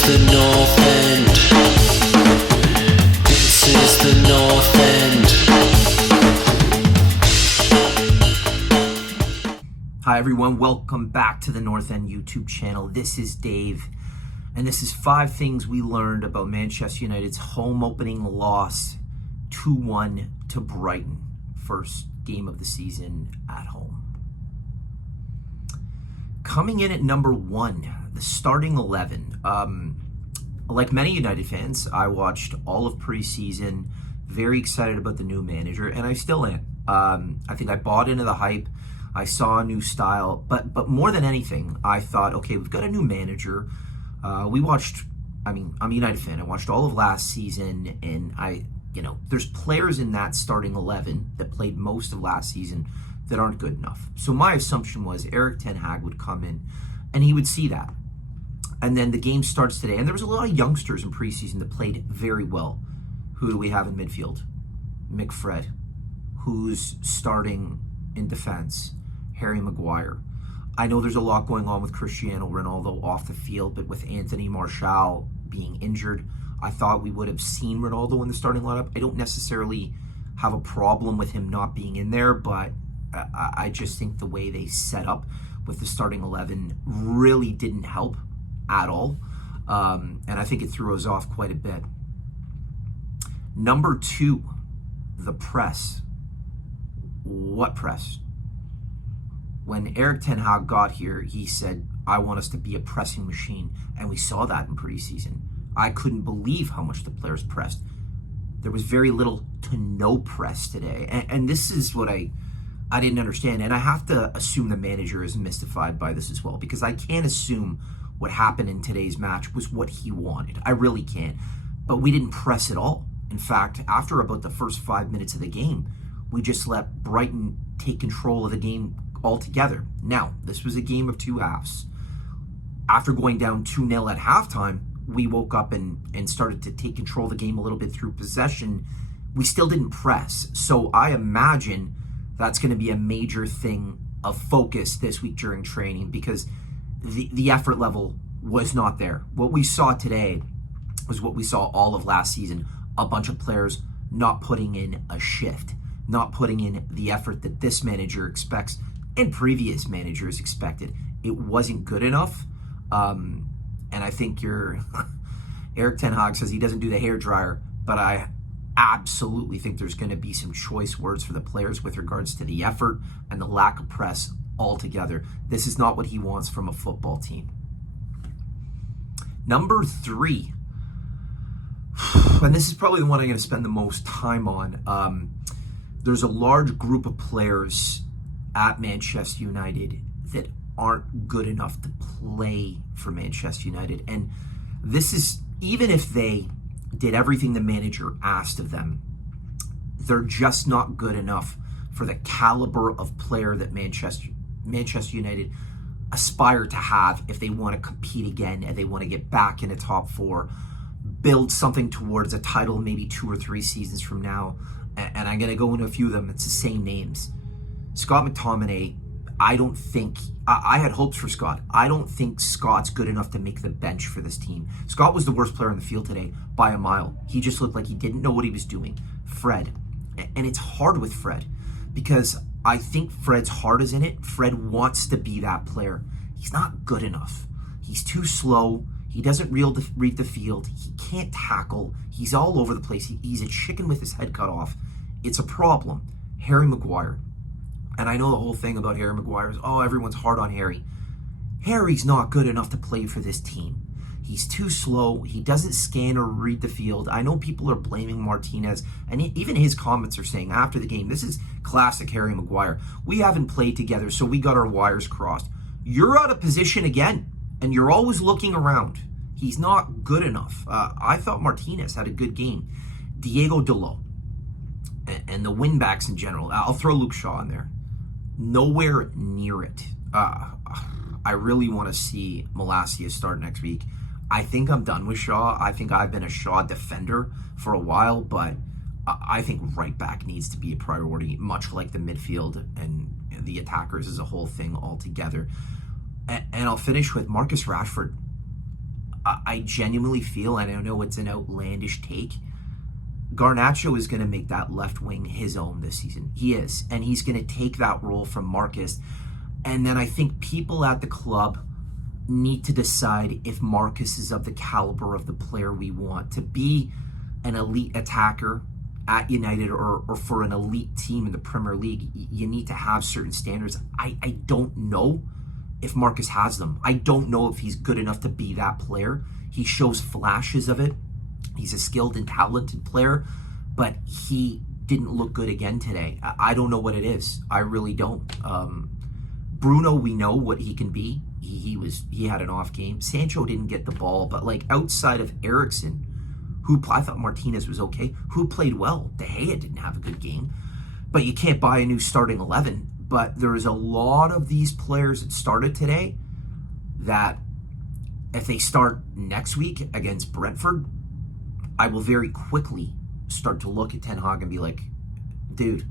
is the North End. This is the North End. Hi everyone, welcome back to the North End YouTube channel. This is Dave, and this is 5 things we learned about Manchester United's home opening loss 2-1 to Brighton. First game of the season at home. Coming in at number 1, the starting 11. Like many United fans, I watched all of preseason, very excited about the new manager, and I still am. I think I bought into the hype. I saw a new style, but more than anything, I thought, okay, we've got a new manager. I'm a United fan. I watched all of last season, and there's players in that starting 11 that played most of last season that aren't good enough. So my assumption was Erik Ten Hag would come in and he would see that. And then the game starts today, and there was a lot of youngsters in preseason that played very well. Who do we have in midfield? Mufc, who's starting in defense. Harry Maguire. I know there's a lot going on with Cristiano Ronaldo off the field, but with Anthony Martial being injured, I thought we would have seen Ronaldo in the starting lineup. I don't necessarily have a problem with him not being in there, but I just think the way they set up with the starting 11 really didn't help at all. And I think it threw us off quite a bit. Number 2, the press. What press? When Erik Ten Hag got here, he said, I want us to be a pressing machine. And we saw that in preseason. I couldn't believe how much the players pressed. There was very little to no press today. And this is what I didn't understand. And I have to assume the manager is mystified by this as well, because I can't assume what happened in today's match was what he wanted. I really can't. But we didn't press at all. In fact, after about the first 5 minutes of the game, we just let Brighton take control of the game altogether. Now, this was a game of 2 halves. After going down 2-0 at halftime, we woke up and started to take control of the game a little bit through possession. We still didn't press. So I imagine that's going to be a major thing of focus this week during training, because the effort level was not there. What we saw today was what we saw all of last season. A bunch of players not putting in a shift, not putting in the effort that this manager expects and previous managers expected. It wasn't good enough. And I think Erik Ten Hag says he doesn't do the hairdryer, but I absolutely think there's going to be some choice words for the players with regards to the effort and the lack of press altogether. This is not what he wants from a football team. Number 3, and this is probably the one I'm going to spend the most time on. There's a large group of players at Manchester United that aren't good enough to play for Manchester United. And this is, even if they did everything the manager asked of them, they're just not good enough for the caliber of player that Manchester United aspire to have if they want to compete again and they want to get back in the top 4, build something towards a title maybe 2 or 3 seasons from now. And I'm going to go into a few of them. It's the same names. Scott McTominay, I had hopes for Scott. I don't think Scott's good enough to make the bench for this team. Scott was the worst player on the field today by a mile. He just looked like he didn't know what he was doing. Fred, and it's hard with Fred because I think Fred's heart is in it. Fred wants to be that player. He's not good enough. He's too slow. He doesn't read the field. He can't tackle. He's all over the place. He's a chicken with his head cut off. It's a problem. Harry Maguire. And I know the whole thing about Harry Maguire is, everyone's hard on Harry. Harry's not good enough to play for this team. He's too slow. He doesn't scan or read the field. I know people are blaming Martinez, and even his comments are saying after the game, this is classic Harry Maguire. We haven't played together, so we got our wires crossed. You're out of position again, and you're always looking around. He's not good enough. I thought Martinez had a good game. Diego Dalot and the wing-backs in general. I'll throw Luke Shaw in there. Nowhere near it. I really want to see Malacia start next week. I think I'm done with Shaw. I think I've been a Shaw defender for a while, but I think right back needs to be a priority, much like the midfield and the attackers as a whole thing altogether. And I'll finish with Marcus Rashford. I genuinely feel, and I know it's an outlandish take, Garnacho is going to make that left wing his own this season. He is. And he's going to take that role from Marcus. And then I think people at the club need to decide if Marcus is of the caliber of the player we want to be an elite attacker at United or for an elite team in the Premier League. You need to have certain standards. I don't know if Marcus has them. I don't know if he's good enough to be that player. He shows flashes of it. He's a skilled and talented player, but he didn't look good again today. I don't know what it is. I really don't. Bruno, we know what he can be. He had an off game. Sancho didn't get the ball, but like outside of Eriksen, who I thought Martinez was okay, who played well. De Gea didn't have a good game, but you can't buy a new starting 11. But there's a lot of these players that started today that if they start next week against Brentford, I will very quickly start to look at Ten Hag and be like, dude,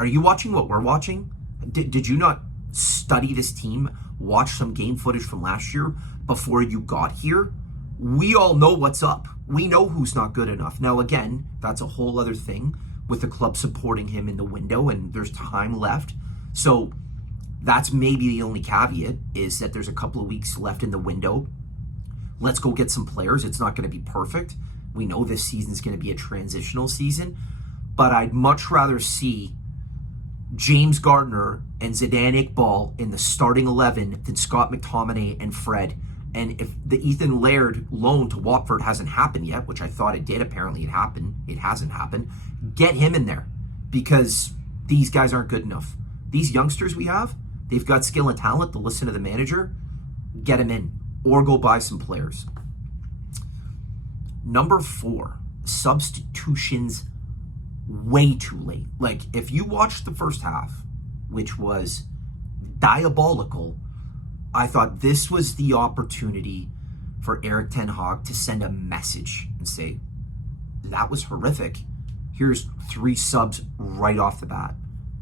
are you watching what we're watching? Did you not study this team, watch some game footage from last year before you got here? We all know what's up. We know who's not good enough. Now, again, that's a whole other thing with the club supporting him in the window and there's time left. So that's maybe the only caveat is that there's a couple of weeks left in the window. Let's go get some players. It's not going to be perfect. We know this season's going to be a transitional season, but I'd much rather see James Gardner and Zidane Iqbal in the starting 11 than Scott McTominay and Fred. And if the Ethan Laird loan to Watford hasn't happened yet, which I thought it did, apparently it happened. It hasn't happened. Get him in there because these guys aren't good enough. These youngsters we have, they've got skill and talent to listen to the manager. Get them in or go buy some players. Number 4, substitutions way too late. Like, if you watched the first half, which was diabolical, I thought this was the opportunity for Erik Ten Hag to send a message and say, that was horrific. Here's 3 subs right off the bat.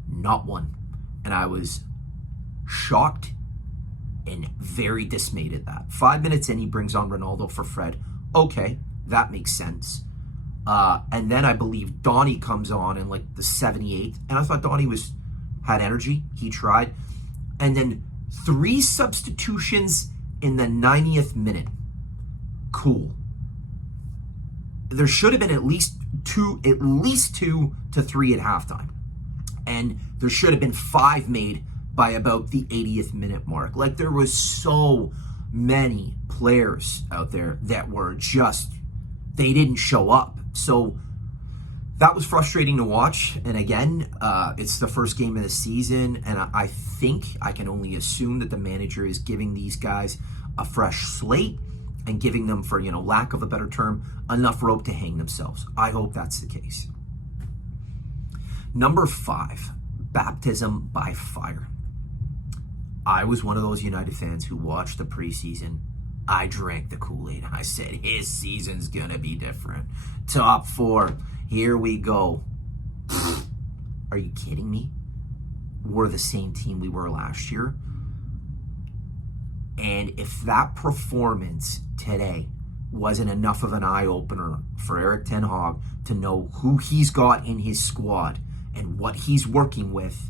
Not one. And I was shocked and very dismayed at that. 5 minutes in, he brings on Ronaldo for Fred. Okay, that makes sense. And then I believe Donny comes on in like the 78th. And I thought Donny had energy. He tried. And then 3 substitutions in the 90th minute. Cool. There should have been at least two to 3 at halftime. And there should have been 5 made by about the 80th minute mark. Like, there was so many players out there that were just, they didn't show up. So that was frustrating to watch. And again, it's the first game of the season. And I think I can only assume that the manager is giving these guys a fresh slate and giving them, for, lack of a better term, enough rope to hang themselves. I hope that's the case. Number 5, baptism by fire. I was one of those United fans who watched the preseason. I drank the Kool-Aid. I said, his season's going to be different. Top 4, here we go. Are you kidding me? We're the same team we were last year. And if that performance today wasn't enough of an eye-opener for Erik Ten Hag to know who he's got in his squad and what he's working with,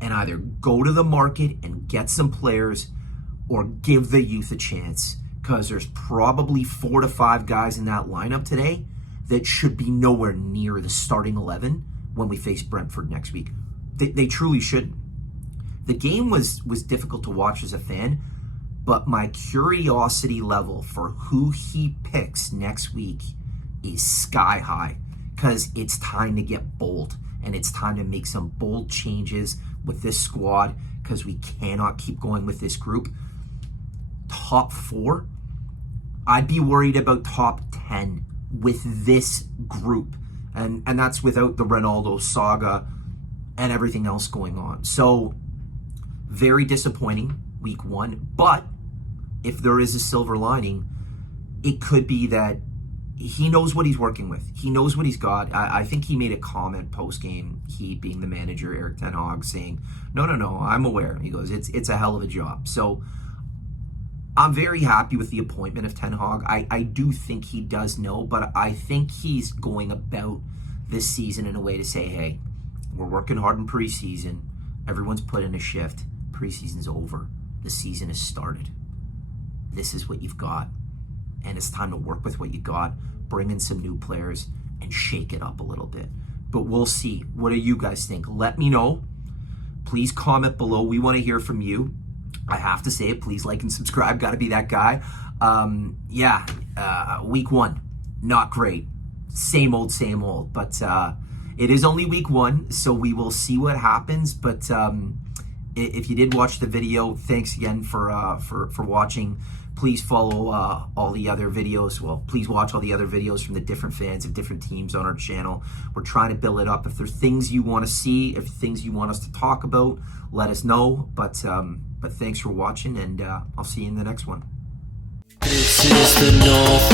and either go to the market and get some players or give the youth a chance, because there's probably 4 to 5 guys in that lineup today that should be nowhere near the starting 11 when we face Brentford next week. They truly shouldn't. The game was difficult to watch as a fan, but my curiosity level for who he picks next week is sky high, because it's time to get bold, and it's time to make some bold changes with this squad, because we cannot keep going with this group. Top 4, I'd be worried about top 10 with this group, and that's without the Ronaldo saga and everything else going on. So very disappointing week 1, but if there is a silver lining, it could be that he knows what he's working with. He knows what he's got. I think he made a comment post-game, he being the manager, Erik Ten Hag, saying, no, I'm aware. He goes, it's a hell of a job. So I'm very happy with the appointment of Ten Hag. I do think he does know, but I think he's going about this season in a way to say, hey, we're working hard in preseason. Everyone's put in a shift. Preseason's over. The season has started. This is what you've got. And it's time to work with what you got, bring in some new players, and shake it up a little bit. But we'll see. What do you guys think? Let me know. Please comment below. We want to hear from you. I have to say it. Please like and subscribe. Got to be that guy. Week 1, not great. Same old. But it is only week 1, so we will see what happens. But if you did watch the video, thanks again for watching. Please follow all the other videos. Well, please watch all the other videos from the different fans of different teams on our channel. We're trying to build it up. If there's things you want to see, if things you want us to talk about, let us know. But thanks for watching, and I'll see you in the next one. This is the North